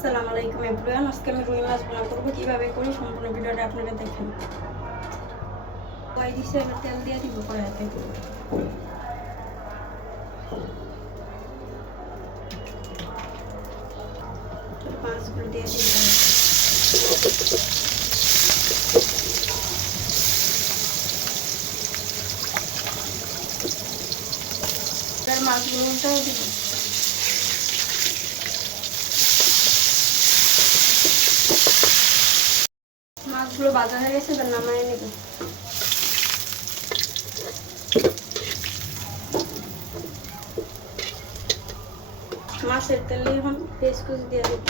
আসসালামু আলাইকুম এভরিওয়ান। আজকে আমি রুই মাছ ভুনা করব। কিভাবে করি সম্পূর্ণ ভিডিওটা আপনারা দেখেন। কড়াই দিছি, এবার তেল দিয়ে দিব কড়াইতে। মাছগুলো দিয়ে দিব। এবার মাছগুলো উল্টাও দিব। মাছগুলো ভাজা হয়ে গেছে, এবার নামায় নেব। মাছের তেলে এখন পেঁয়াজ কুচি দিয়ে দেব।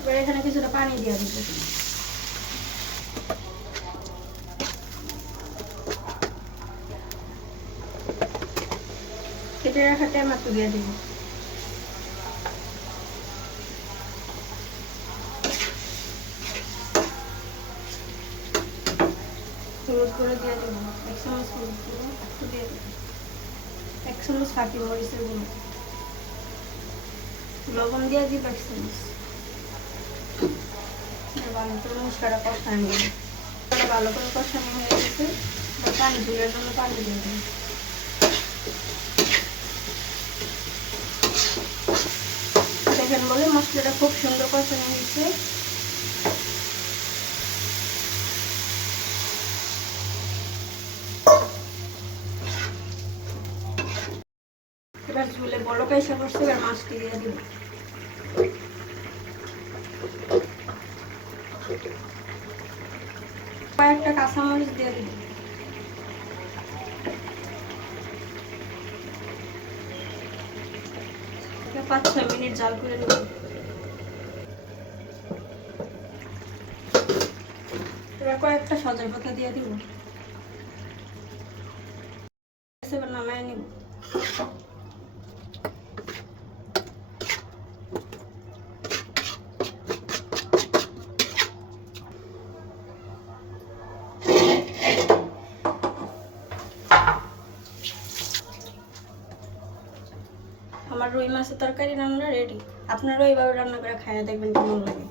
এবার এখানে কিছুটা পানি দিয়ে দিব। কেটে রাখা টমেটো দিয়ে দিব। হলুদ করে দিয়ে দেব। 1 চামচ হলুদ গুঁড়ো একটু দিয়ে দেব। 1 চামচ ফাঁকি মরিচের গুঁড়ো। লবণ দিয়ে দিব 1 চামচ। ভালো করে মশলাটা কষানো নেব। ভালো করে কষানো হয়ে গেছে, পানি ঝোলের জন্য পানি দিয়ে দেব। দেখেন বলে মশলাটা খুব সুন্দর কষানো হয়েছে। এবার ঝোলে বলক এসে পড়ছে, এবার মাছটি দিয়ে দিব। কয়েকটা কাঁচামরিচ দিয়ে দিব। 5-6 মিনিট জাল করে নেব। এবার কয়েকটা সজনে পাতা দিয়ে দিব। এবার নামায় নিব। আমার রুই মাছের তরকারি রান্না রেডি। আপনারাও এইভাবে রান্না করে খাইয়া দেখবেন কেমন লাগে।